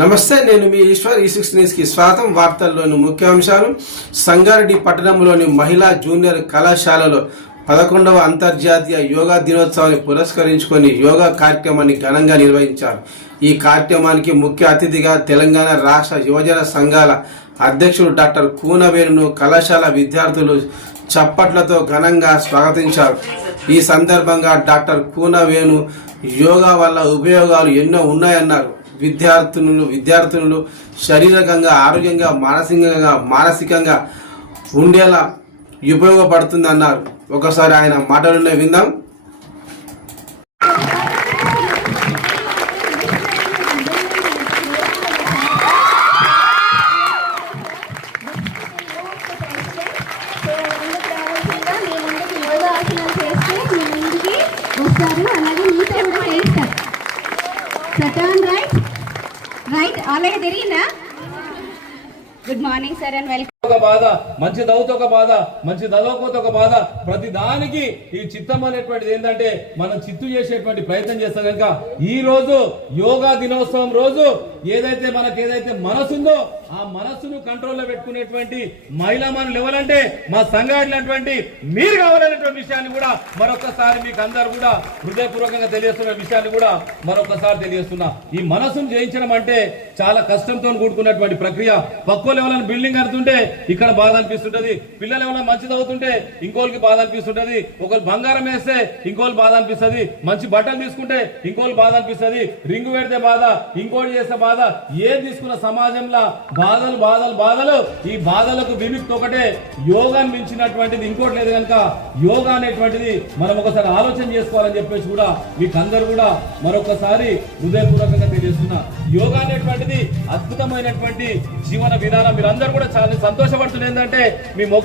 నమస్తే, నేను మీ ఈశ్వర్. ఈ6 న్యూస్ కి స్వాగతం. వార్తల్లోని ముఖ్యాంశాలు. సంగారెడ్డి పట్టణంలోని మహిళా జూనియర్ కళాశాలలో 11వ అంతర్జాతీయ యోగా దినోత్సవాన్ని పురస్కరించుకొని యోగా కార్యక్రమాన్ని ఘనంగా నిర్వహించారు. ఈ కార్యక్రమానికి ముఖ్య అతిథిగా తెలంగాణ రాష్ట్ర యువజన సంఘాల అధ్యక్షుడు డాక్టర్ కూనవేణును కళాశాల విద్యార్థులు చప్పట్లతో ఘనంగా స్వాగతించారు. ఈ సందర్భంగా డాక్టర్ కూనవేణు యోగా వల్ల ఉపయోగాలు ఎన్నో ఉన్నాయన్నారు. విద్యార్థులు శారీరకంగా, ఆరోగ్యంగా, మానసికంగా ఉండేలా ఉపయోగపడుతుంది అన్నారు. ఒకసారి ఆయన మాటలునే విందాం. రైట్ ఆల్రెడీ తిరిగిందా? Good morning sir and welcome. ఒక బాధ, మంచి చదువుతో ఒక బాధ, మంచి చదవకపోతే ఒక బాధ. ప్రతి దానికి ఈ చిత్తం అనేటువంటిది ఏంటంటే మనం చిత్తు చేసేటువంటి ప్రయత్నం చేస్తాం. కనుక ఈ రోజు యోగా దినోత్సవం రోజు ఏదైతే మనసుందో ఆ మనస్సును కంట్రోల్లో పెట్టుకునేటువంటి మహిళా మనులు ఎవరంటే మా సంఘాడినటువంటి మీరు కావాలనేటువంటి విషయాన్ని కూడా మరొకసారి మీకు అందరు కూడా హృదయపూర్వకంగా తెలియజేస్తున్న విషయాన్ని కూడా మరొకసారి తెలియజేస్తున్నా. ఈ మనసును జయించడం అంటే చాలా కష్టంతో కూడుకున్నటువంటి ప్రక్రియ. పక్కోళ్ళు ఎవరైనా బిల్డింగ్ కడుతుంటే ఇక్కడ బాధ అనిపిస్తుంటది, పిల్లలు ఏమైనా మంచి చదువుతుంటే ఇంకోళ్ళకి బాధ అనిపిస్తుంటది, ఒకరు బంగారం వేస్తే ఇంకోళ్ళు బాధ అనిపిస్తుంది, మంచి బట్టలు తీసుకుంటే ఇంకోళ్ళు బాధ అనిపిస్తుంది, రింగు పెడితే బాధ, ఇంకోటి చేస్తే బాధ. ఏది తీసుకున్న సమాజంలో బాధలు. ఈ బాధలకు విముక్తి ఒకటే యోగాన్ని మించినటువంటిది ఇంకోటి లేదు. కనుక యోగా అనేటువంటిది మనం ఒకసారి ఆలోచన చేసుకోవాలని చెప్పేసి కూడా మీకు అందరూ కూడా మరొకసారి హృదయపూర్వకంగా తెలియజేస్తున్నా. యోగా అనేటువంటిది అద్భుతమైనటువంటి జీవన విధానం. మీరందరూ కూడా చాలా సంతోషపడుతుంది. ఏంటంటే మీ ముఖ